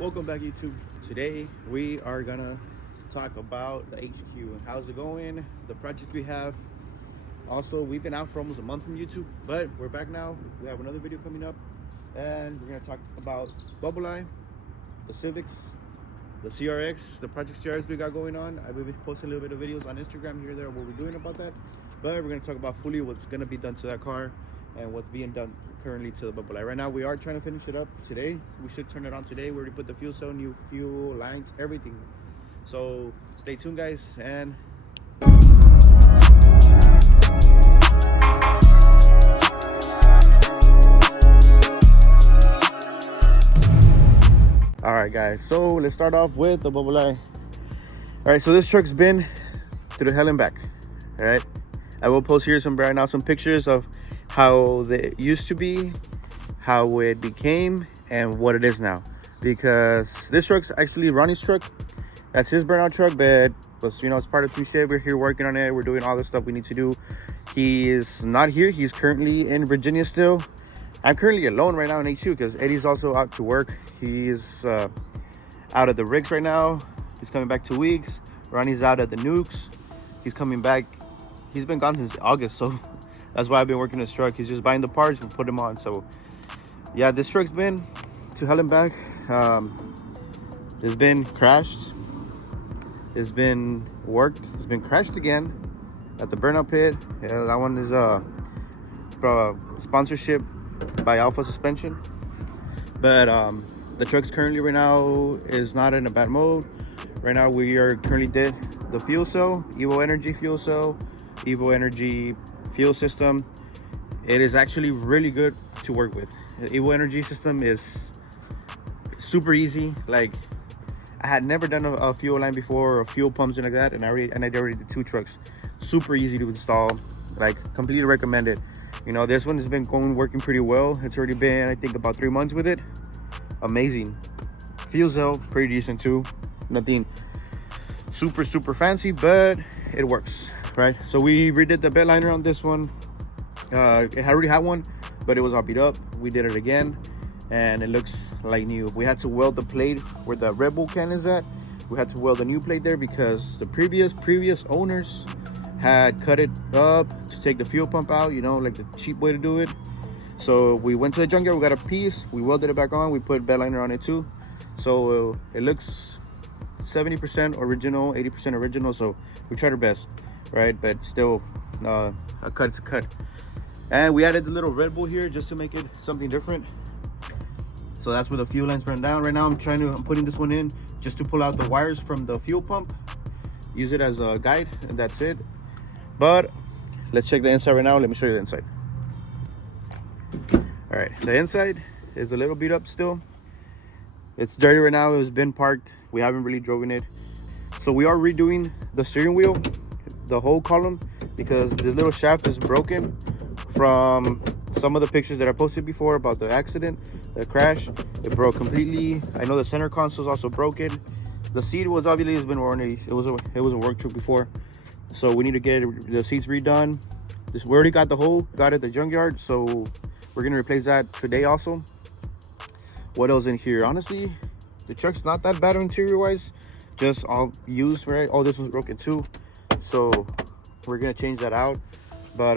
Welcome back, YouTube. Today we are gonna talk about the HQ. How's it going? The projects we have. Also, we've been out for almost a month from YouTube, but we're back now. We have another video coming up, and we're gonna talk about Bubble Eye, the Civics, the CRX, the Project CRX we got going on. I will be posting a little bit of videos on Instagram here and there what we're doing about that. But we're gonna talk about fully what's gonna be done to that car and what's being done currently to the Bubble Eye. Right now we are trying to finish it up today. We should turn it on today. We already put the fuel cell, new fuel lines, everything. So stay tuned, guys, and all right, guys, so let's start off with the Bubble Eye. All right, so this truck's been through the hell and back. All right, I will post here some pictures of how they used to be, how it became, and what it is now. Because this truck's actually Ronnie's truck. That's his burnout truck, but it's part of Touche. We're here working on it. We're doing all the stuff we need to do. He is not here. He's currently in Virginia still. I'm currently alone right now in HQ because Eddie's also out to work. He's out at the rigs right now. He's coming back 2 weeks. Ronnie's out at the nukes. He's coming back. He's been gone since August, so that's why I've been working this truck. He's just buying the parts and put them on. So yeah, this truck's been to hell and back. It's been crashed. It's been worked. It's been crashed again at the burnout pit. Yeah, that one is a sponsorship by Alpha Suspension. But the truck's currently right now is not in a bad mode. Right now we are currently did the fuel cell, Evo Energy fuel cell, Evo Energy fuel system. It is actually really good to work with. The Evo Energy system is super easy. Like, I had never done a fuel line before or fuel pumps and like that, and I already did 2 trucks. Super easy to install. Like, completely recommend it. You know, this one has been working pretty well. It's already been, I think, about 3 months with it. Amazing. Fuel cell, pretty decent too. Nothing super fancy, but it works, right? So we redid the bed liner on this one. It already had one, but it was all beat up. We did it again, and it looks like new. We had to weld the plate where the Red Bull can is at. We had to weld a new plate there because the previous owners had cut it up to take the fuel pump out, you know, like the cheap way to do it. So we went to the junkyard, we got a piece, we welded it back on, we put bed liner on it too. So it looks 70% original, 80% original. So we tried our best, right? But still, a cut's a cut. And we added the little Red Bull here just to make it something different. So that's where the fuel lines run down. Right now I'm putting this one in just to pull out the wires from the fuel pump, use it as a guide, and that's it. But let's check the inside right now. Let me show you the inside. All right, the inside is a little beat up still. It's dirty right now. It was been parked. We haven't really driven it. So we are redoing the steering wheel, the whole column, because this little shaft is broken from some of the pictures that I posted before about the accident, the crash. It broke completely. I know the center console is also broken. The seat was obviously has been worn. It was a work truck before, so we need to get the seats redone. We already got the hole, got it at the junkyard, so we're gonna replace that today also. What else in here? Honestly, the truck's not that bad interior wise, just all used, right? All this was broken too, so we're gonna change that out, but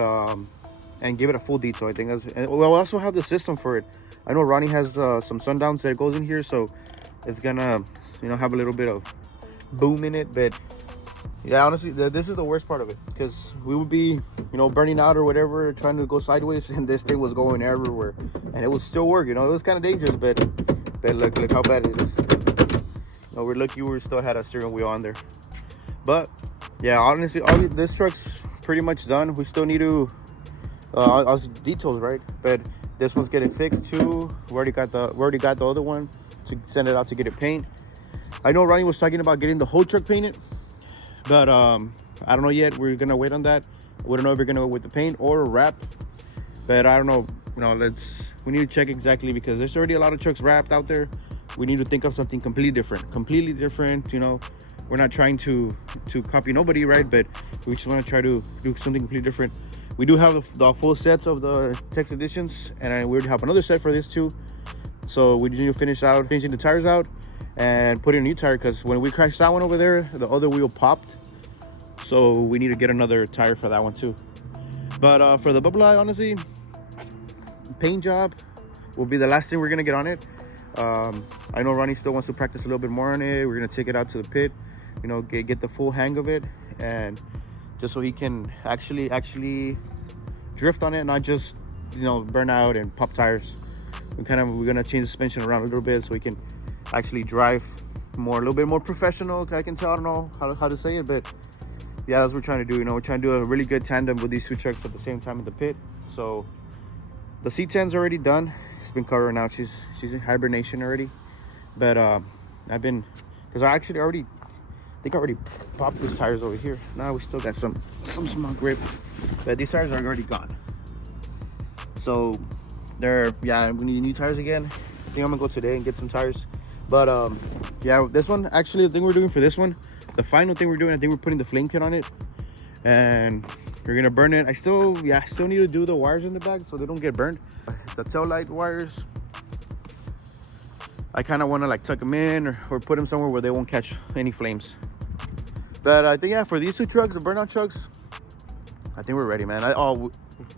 and give it a full detail. I think and we'll also have the system for it. I know Ronnie has some sundowns that goes in here, so it's gonna, you know, have a little bit of boom in it. But yeah, honestly, this is the worst part of it, because we would be, you know, burning out or whatever, trying to go sideways, and this thing was going everywhere, and it would still work. You know, it was kind of dangerous, but look how bad it is. You know, we're lucky we still had a steering wheel on there. But yeah, honestly, this truck's pretty much done. We still need to also details, right? But this one's getting fixed too. We already got the other one to send it out to get it paint. I know Ronnie was talking about getting the whole truck painted, but I don't know yet. We're gonna wait on that. We don't know if we're gonna go with the paint or wrap, but I don't know. You know, we need to check exactly, because there's already a lot of trucks wrapped out there. We need to think of something completely different. You know, we're not trying to copy nobody, right? But we just want to try to do something completely different. We do have the full sets of the text editions, and we already have another set for this too. So we just need to finish out changing the tires out and put in a new tire, because when we crashed that one over there, the other wheel popped. So we need to get another tire for that one too. But for the bubble eye, honestly, paint job will be the last thing we're gonna get on it. I know Ronnie still wants to practice a little bit more on it. We're gonna take it out to the pit, you know, get the full hang of it, and just so he can actually drift on it, not just, you know, burn out and pop tires. We're gonna change the suspension around a little bit so we can actually drive a little bit more professional. I can tell, I don't know how to say it, but yeah, that's what we're trying to do. You know, we're trying to do a really good tandem with these two trucks at the same time in the pit. So the C10's already done. It's been covered now. She's in hibernation already. But because I already popped these tires over here. Now we still got some small grip, but these tires are already gone. So yeah, we need new tires again. I think I'm gonna go today and get some tires. But yeah, this one, actually, the thing we're doing for this one, the final thing we're doing, I think we're putting the flame kit on it, and we're gonna burn it. I still need to do the wires in the back so they don't get burned. The tail light wires, I kind of want to like tuck them in or put them somewhere where they won't catch any flames. But I think, yeah, for these two trucks, the Burnout trucks, I think we're ready, man. I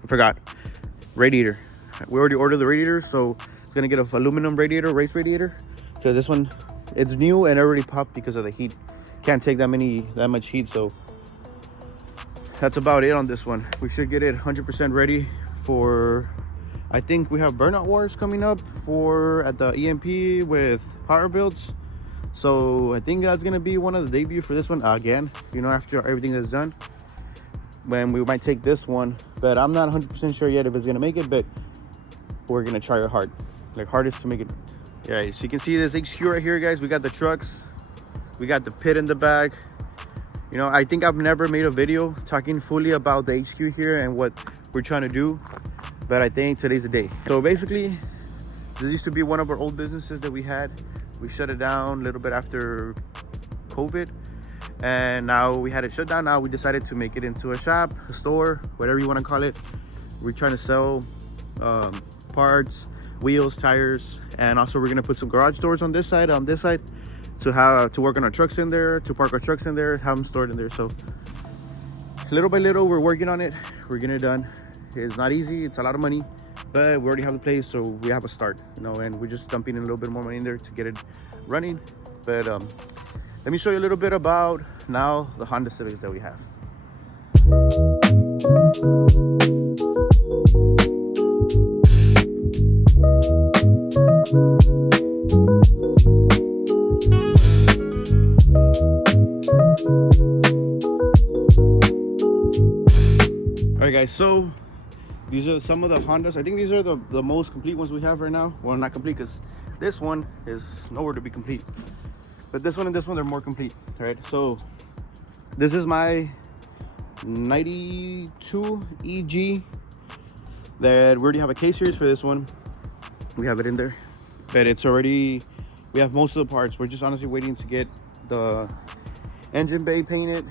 forgot, radiator. We already ordered the radiator, so it's gonna get an aluminum radiator, race radiator, because this one, it's new and already popped because of the heat. Can't take that much heat, so that's about it on this one. We should get it 100% ready for, I think we have Burnout Wars coming up at the EMP with power builds. So I think that's gonna be one of the debut for this one again, you know, after everything that's done. When we might take this one, but I'm not 100% sure yet if it's gonna make it, but we're gonna try our hardest to make it. Yeah, so you can see this HQ right here, guys. We got the trucks, we got the pit in the back. You know, I think I've never made a video talking fully about the HQ here and what we're trying to do, but I think today's the day. So basically, this used to be one of our old businesses that we had. We shut it down a little bit after COVID, and now we had it shut down. Now we decided to make it into a shop, a store, whatever you want to call it. We're trying to sell parts, wheels, tires, and also we're gonna put some garage doors on this side, to work on our trucks in there, to park our trucks in there, have them stored in there. So little by little, we're working on it. We're getting it done. It's not easy, it's a lot of money, but we already have the place, so we have a start, you know, and we're just dumping in a little bit more money in there to get it running. But let me show you a little bit about now the Honda Civics that we have. All right, guys, so these are some of the Hondas. I think these are the most complete ones we have right now. Well, not complete, because this one is nowhere to be complete, but this one and this one, they're more complete. All right, so this is my 92 EG that we already have a K-series for this one. We have it in there, but it's already, we have most of the parts. We're just honestly waiting to get the engine bay painted,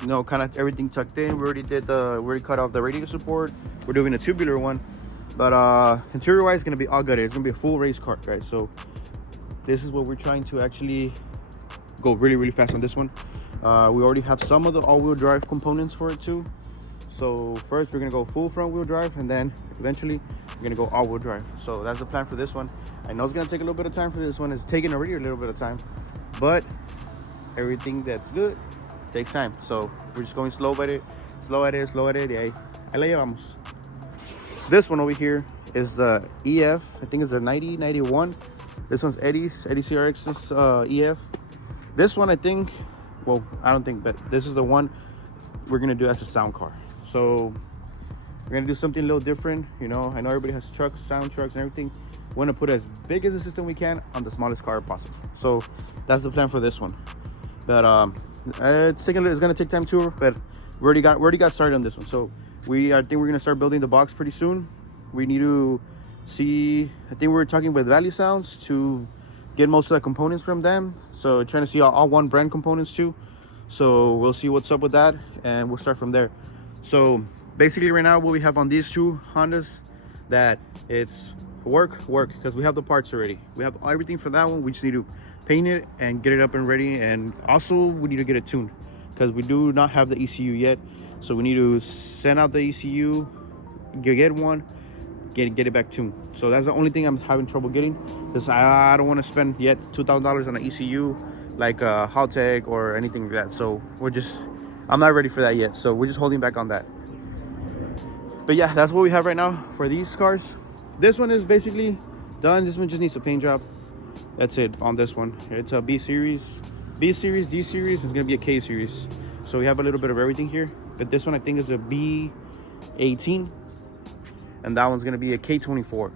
you know, kind of everything tucked in. We already cut off the radiator support. We're doing a tubular one, but interior wise, it's gonna be all gutted. It's gonna be a full race car, guys. So this is what we're trying to actually go really fast on this one. We already have some of the all-wheel drive components for it too. So first we're gonna go full front-wheel drive, and then eventually we're gonna go all-wheel drive. So that's the plan for this one. I know it's gonna take a little bit of time for this one. It's taking already a little bit of time, but everything that's good takes time. So we're just going slow at it. Yeah, ahí la llevamos. This one over here is the EF. I think it's a 91. This one's Eddie CRX's EF. This one, I think, well, I don't think, but this is the one we're gonna do as a sound car. So we're gonna do something a little different. You know, I know everybody has trucks, sound trucks and everything. We want to put as big as a system we can on the smallest car possible. So that's the plan for this one. But it's gonna take time too, but we already got started on this one. So I think we're gonna start building the box pretty soon. We need to see, I think we're talking with Valley Sounds to get most of the components from them. So trying to see all one brand components too. So we'll see what's up with that, and we'll start from there. So basically right now what we have on these two Hondas, that it's work, because we have the parts already. We have everything for that one. We just need to paint it and get it up and ready. And also we need to get it tuned because we do not have the ECU yet. So we need to send out the ECU, get one, get it back tuned. So that's the only thing I'm having trouble getting, because I don't want to spend yet $2,000 on an ECU like Haltech or anything like that. So I'm not ready for that yet. So we're just holding back on that. But yeah, that's what we have right now for these cars. This one is basically done. This one just needs a paint job. That's it on this one. It's a B series, D series. It's gonna be a K series. So we have a little bit of everything here. But this one I think is a B18, and that one's gonna be a K24.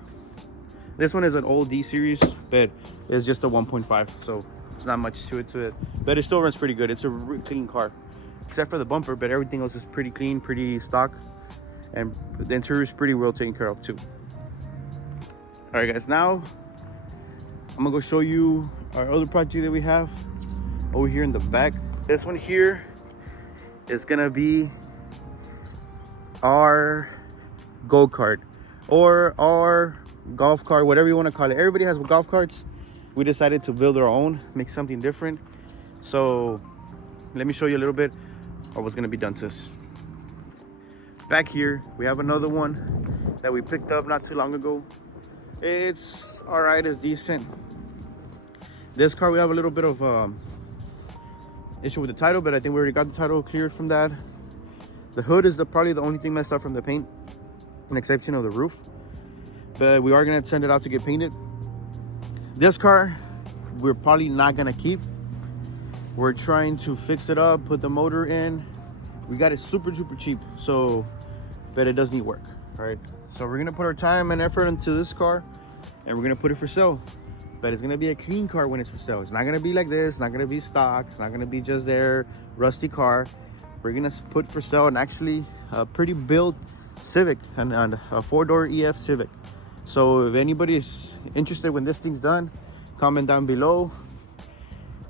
This one is an old D series, but it's just a 1.5, so it's not much to it. But it still runs pretty good. It's a really clean car, except for the bumper. But everything else is pretty clean, pretty stock, and the interior is pretty well taken care of too. All right, guys. Now I'm gonna go show you our other project that we have over here in the back. This one here is gonna be our go-kart or our golf cart, whatever you want to call it. Everybody has golf carts. We decided to build our own, make something different. So let me show you a little bit of what's gonna be done to this. Back here we have another one that we picked up not too long ago. It's all right, it's decent. This car we have a little bit of issue with the title, but I think we already got the title cleared from that. The hood is probably the only thing messed up from the paint, an exception of the roof. But we are gonna send it out to get painted. This car we're probably not gonna keep. We're trying to fix it up, put the motor in. We got it super cheap, so but it does need work. All right, so we're gonna put our time and effort into this car, and we're gonna put it for sale. But it's gonna be a clean car when it's for sale. It's not gonna be like this. It's not gonna be stock. It's not gonna be just their rusty car. We're gonna put for sale and actually a pretty built Civic and a 4-door EF Civic. So if anybody is interested when this thing's done, comment down below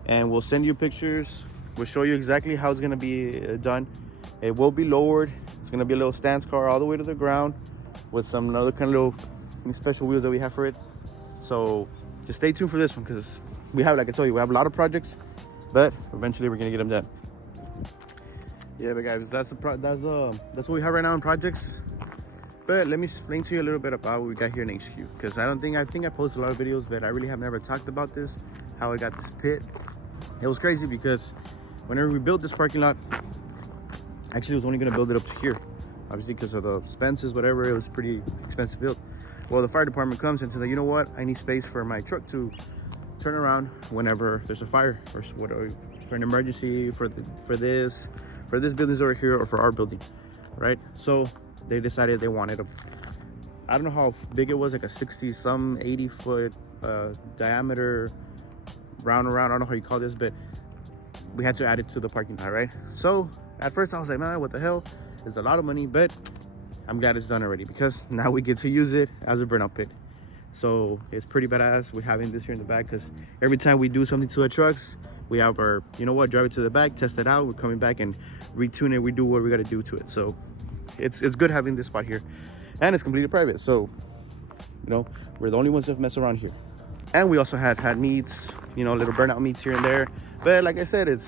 and we'll send you pictures. We'll show you exactly how it's gonna be done. It will be lowered. It's gonna be a little stance car all the way to the ground with some other kind of little special wheels that we have for it. So just stay tuned for this one, because we have, like I told you, we have a lot of projects, but eventually we're gonna get them done. Yeah, but guys, that's what we have right now in projects. But let me explain to you a little bit about what we got here in HQ, because I think I posted a lot of videos, but I really have never talked about this, how I got this pit. It was crazy because whenever we built this parking lot, actually it was only gonna build it up to here, obviously because of the expenses, whatever. It was pretty expensive build. Well, the fire department comes and says, you know what, I need space for my truck to turn around whenever there's a fire or whatever, for an emergency, for this building's over here or for our building, right? So they decided they wanted I don't know how big it was, like a 80 foot diameter round around. I don't know how you call this, but we had to add it to the parking lot, right? So at first I was like, man, what the hell? It's a lot of money, but I'm glad it's done already, because now we get to use it as a burnout pit. So it's pretty badass. We're having this here in the back because every time we do something to our trucks, we have our, you know what, drive it to the back, test it out. We're coming back and retune it. We do what we got to do to it. So it's good having this spot here, and it's completely private. So, you know, we're the only ones that mess around here. And we also had meets, you know, little burnout meets here and there. But like I said,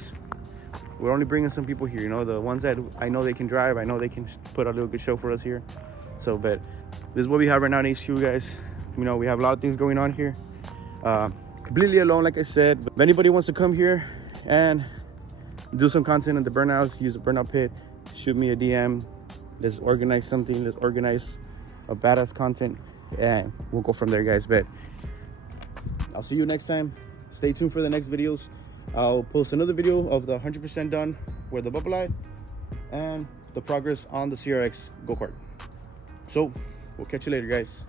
we're only bringing some people here, you know, the ones that I know they can drive. I know they can put a little good show for us here. So, but this is what we have right now in HQ, guys. You know, we have a lot of things going on here. Completely alone, like I said. But if anybody wants to come here and do some content in the burnouts, use the burnout pit, shoot me a DM. Let's organize something. Let's organize a badass content, and we'll go from there, guys. But I'll see you next time. Stay tuned for the next videos. I'll post another video of the 100% done with the bubble light and the progress on the CRX go-kart. So we'll catch you later, guys.